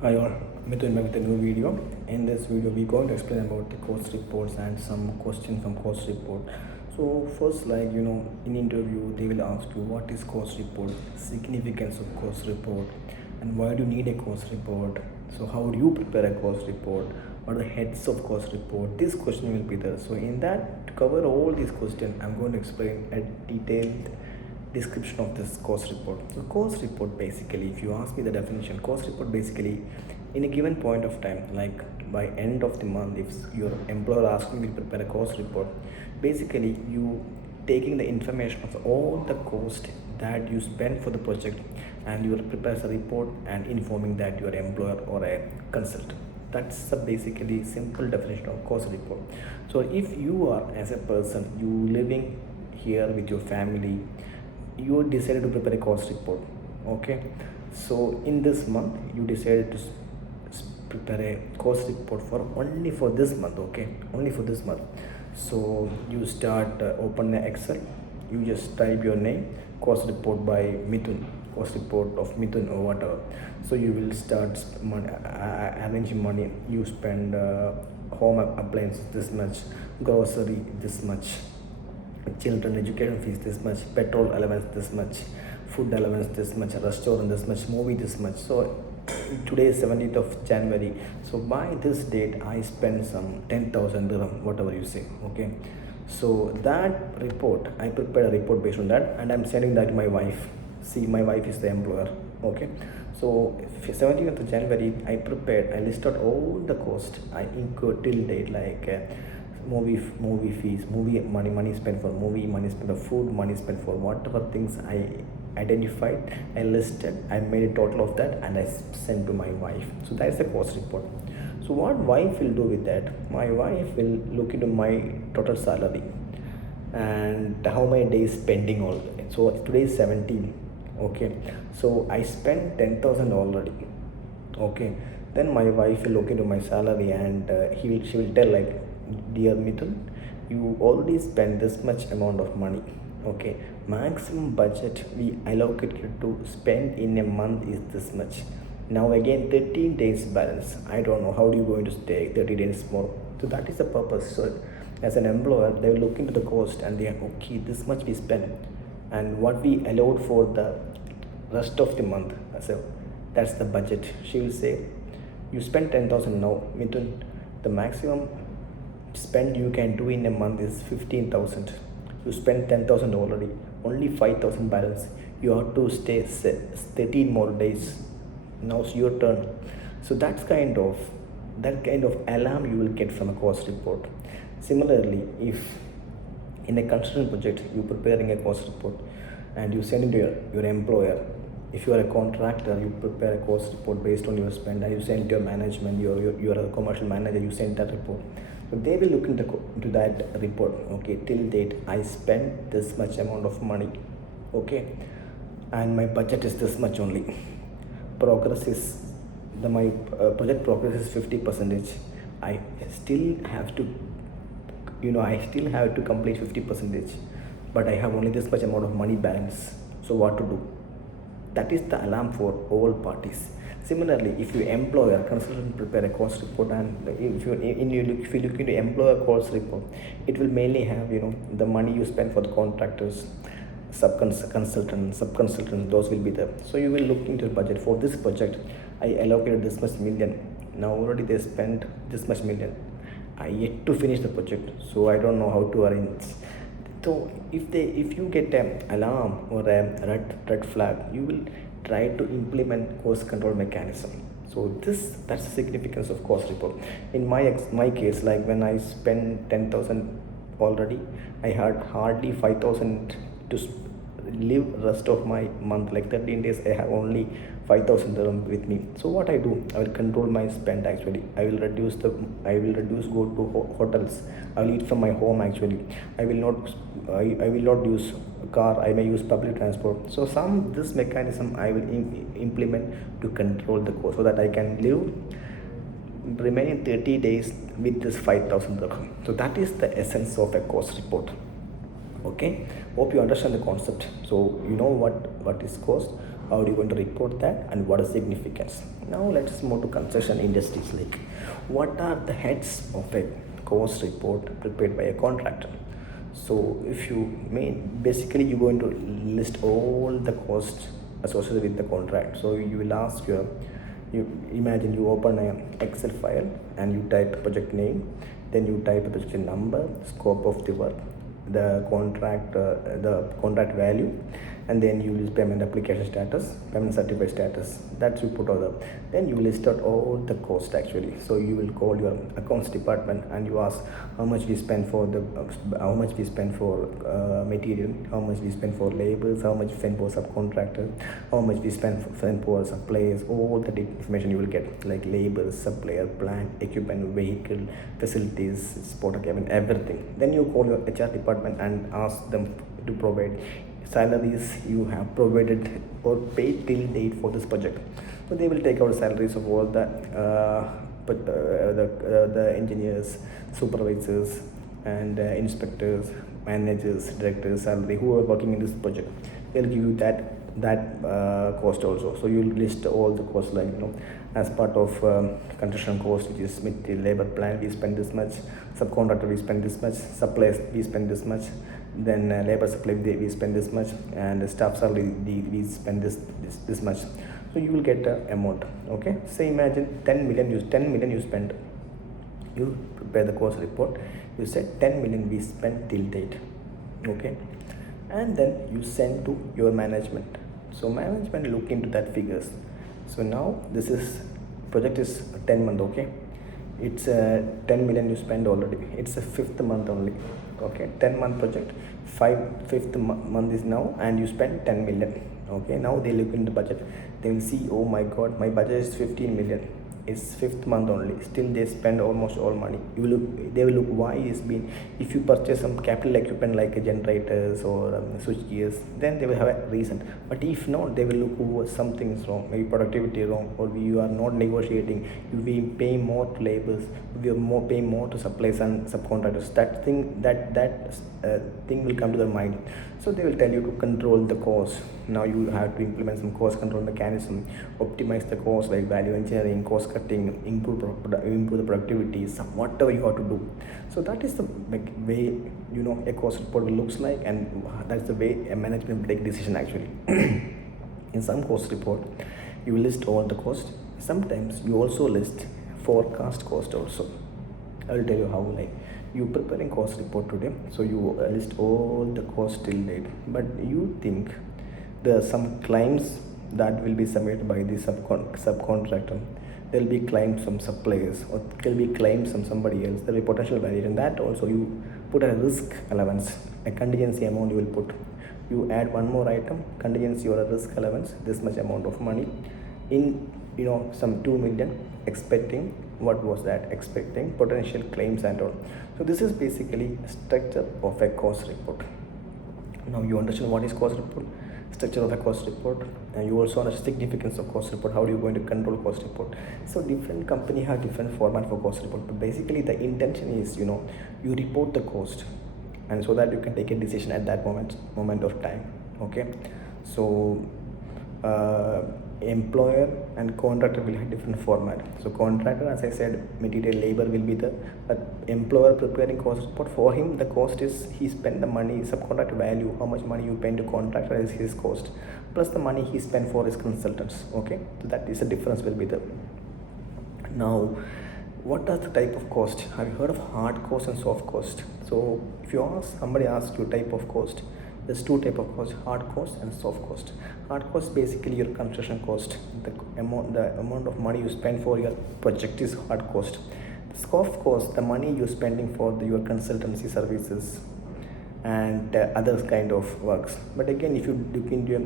Hi all, Mithun back with a new video. In this video, we're going to explain about the course reports and some questions from course report. So first, in interview, they will ask you what is course report, significance of course report, and why do you need a course report. So how do you prepare a course report? What are the heads of course report? This question will be there. So in that, to cover all these questions, I'm going to explain a detailed description of this course report. So course report basically, if you ask me the definition, course report basically in a given point of time, like by end of the month, if your employer asking you to prepare a course report, basically you taking the information of all the cost that you spend for the project, and you will prepare a report and informing that your employer or a consultant. That's a basically simple definition of cost report. So if you are as a person, you living here with your family, you decided to prepare a cost report. Okay, so in this month you decided to prepare a cost report for only for this month. Okay, only for this month. So you start open the excel, you just type your name, cost report by Mithun, cost report of Mithun or whatever. So you will start arranging money. You spend home appliances this much, grocery this much, children education fees this much, petrol allowance this much, food allowance this much, restaurant this much, movie this much. So today is 17th of January. So by this date I spend some 10,000 dirham, whatever you say. Okay. So that report, I prepared a report based on that, and I'm sending that to my wife. See, my wife is the employer. Okay. So 17th of January I prepared, I listed all the cost I incurred till date, like movie fees, money spent for movie, money spent for food, money spent for whatever things I identified, I listed, I made a total of that, and I sent to my wife. So that's the cost report. So what wife will do with that, my wife will look into my total salary and how many days spending all. So today is 17. Okay, so I spent 10,000 already. Okay, then my wife will look into my salary, and she will tell like, dear Mithun, you already spend this much amount of money. Okay, maximum budget we allocated to spend in a month is this much. Now again 13 days balance, I don't know how do you going to stay 30 days more. So that is the purpose. So as an employer, they will look into the cost and they are okay, this much we spend, and what we allowed for the rest of the month. So that's the budget. She will say, you spend 10,000 now, Mithun, the maximum spend you can do in a month is 15,000. You spend 10,000 already, only 5,000 balance. You have to stay 13 more days. Now it's your turn. So that kind of alarm you will get from a cost report. Similarly, if in a construction project you're preparing a cost report and you send it to your employer, if you are a contractor, you prepare a cost report based on your spend and you send to your management, you are a commercial manager, you send that report. So they will look into that report. Okay, till date I spent this much amount of money. Okay, and my budget is this much only. Progress is my project progress is 50%. I still have to, I still have to complete 50%, but I have only this much amount of money balance. So what to do? That is the alarm for all parties. Similarly, if you employer consultant prepare a cost report, and if you look into employer cost report, it will mainly have the money you spend for the contractors, sub consultants, those will be there. So you will look into the budget for this project. I allocated this much million. Now already they spent this much million. I yet to finish the project, so I don't know how to arrange. So if you get an alarm or a red flag, you will try to implement cost control mechanism. So that's the significance of cost report. In my case, like when I spend 10,000 already, I had hardly 5,000 to live rest of my month, like 13 days I have only 5,000 dirham with me. So what I do, I will control my spend. Actually, I will reduce go to hotels. I will eat from my home. Actually, I will not use car, I may use public transport. So this mechanism I will implement to control the cost, so that I can live remaining 30 days with this 5,000 dirham. So that is the essence of a cost report. Okay, hope you understand the concept. So you know what is cost. how are you going to report that, and what is significance. Now let's move to construction industries. Like, what are the heads of a cost report prepared by a contractor? So if you mean, basically you're going to list all the costs associated with the contract. So you will ask your, you imagine you open a Excel file and you type project name, then you type a project number, scope of the work, the contract value, and then you use payment application status, payment certified status. That you put all. Then you list out all the cost actually. So you will call your accounts department and you ask how much we spend for the material, how much we spend for labors, how much we spend for subcontractors, how much we spend for suppliers. All the information you will get, like labor, supplier, plant, equipment, vehicle, facilities, spot cabin, everything. Then you call your HR department and ask them to provide salaries you have provided or paid till date for this project. So they will take out salaries of all the engineers, supervisors, and inspectors, managers, directors, salary who are working in this project. They'll give you that cost also. So you list all the costs, like as part of construction cost, which is material, labor, plant, we spend this much, subcontractor we spend this much, suppliers we spend this much, then labor supply we spend this much, and staff salary we spend this much. So you will get the amount. Okay, so imagine 10 million you spend. You prepare the cost report, you said 10 million we spent till date. Okay, and then you send to your management. So management look into that figures. So now this is project is 10 month. Okay, it's 10 million you spend already. It's a fifth month only. Okay, 10-month project, fifth month is now, and you spend 10 million. Okay, now they look in the budget, they will see, oh my god, my budget is 15 million, it's fifth month only, still they spend almost all money. They will look why it's been. If you purchase some capital equipment like generators or switch gears, then they will have a reason. But if not, they will look, oh, something is wrong, maybe productivity wrong, or you are not negotiating, you will pay more to laborers, we are paying more to suppliers and subcontractors. That thing will come to their mind. So they will tell you to control the cost. Now you have to implement some cost control mechanism, optimize the cost like value engineering, cost cutting, improve the productivity, whatever you have to do. So that is the way a cost report looks like, and that's the way a management will take decision actually. In some cost report, you list all the cost. Sometimes you also list forecast cost also. I will tell you how. Like, you preparing cost report today, so you list all the cost till date, but you think there are some claims that will be submitted by the subcontractor. There will be claims from suppliers, or there will be claims from somebody else. There will be potential variation. That also you put a risk allowance, a contingency amount you will put. You add one more item, contingency or a risk allowance, this much amount of money in some 2 million, expecting what was that, expecting potential claims and all. So this is basically structure of a cost report. Now you understand what is cost report, structure of a cost report, and you also understand significance of cost report, how are you going to control cost report. So different company have different format for cost report, but basically the intention is you report the cost, and so that you can take a decision at that moment of time. Okay, so employer and contractor will have different format. So contractor, as I said, material, labor will be the employer preparing cost report. For him, the cost is he spent the money, subcontractor value, how much money you pay to contractor is his cost, plus the money he spent for his consultants. Okay, so that is the difference will be there. Now, what are the type of cost? Have you heard of hard cost and soft cost? So if somebody asks you type of cost, there's two type of cost: hard cost and soft cost. Hard cost basically your construction cost, the amount of money you spend for your project is hard cost. The soft cost, the money you're spending for your consultancy services and other kind of works. But again, if you look into a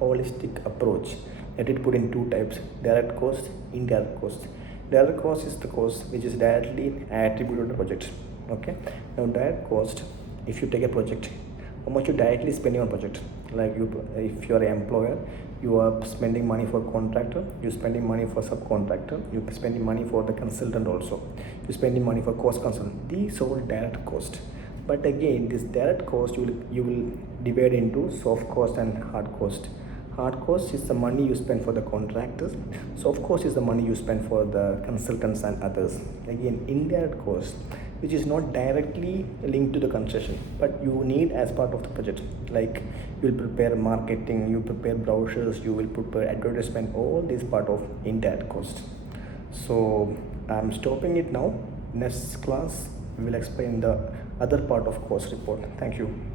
holistic approach, let it put in two types: direct cost, indirect cost. Direct cost is the cost which is directly attributed to the project. Okay, now direct cost, if you take a project, how much you directly spending on project. Like if you are an employer, you are spending money for contractor, you're spending money for subcontractor, you're spending money for the consultant also, you're spending money for cost consultant. These all direct cost. But again, this direct cost you will divide into soft cost and hard cost. Hard cost is the money you spend for the contractors. So of course is the money you spend for the consultants and others. Again, indirect cost, which is not directly linked to the construction, but you need as part of the budget. Like you will prepare marketing, you prepare brochures, you will prepare advertisement. All this part of indirect cost. So I'm stopping it now. Next class we will explain the other part of cost report. Thank you.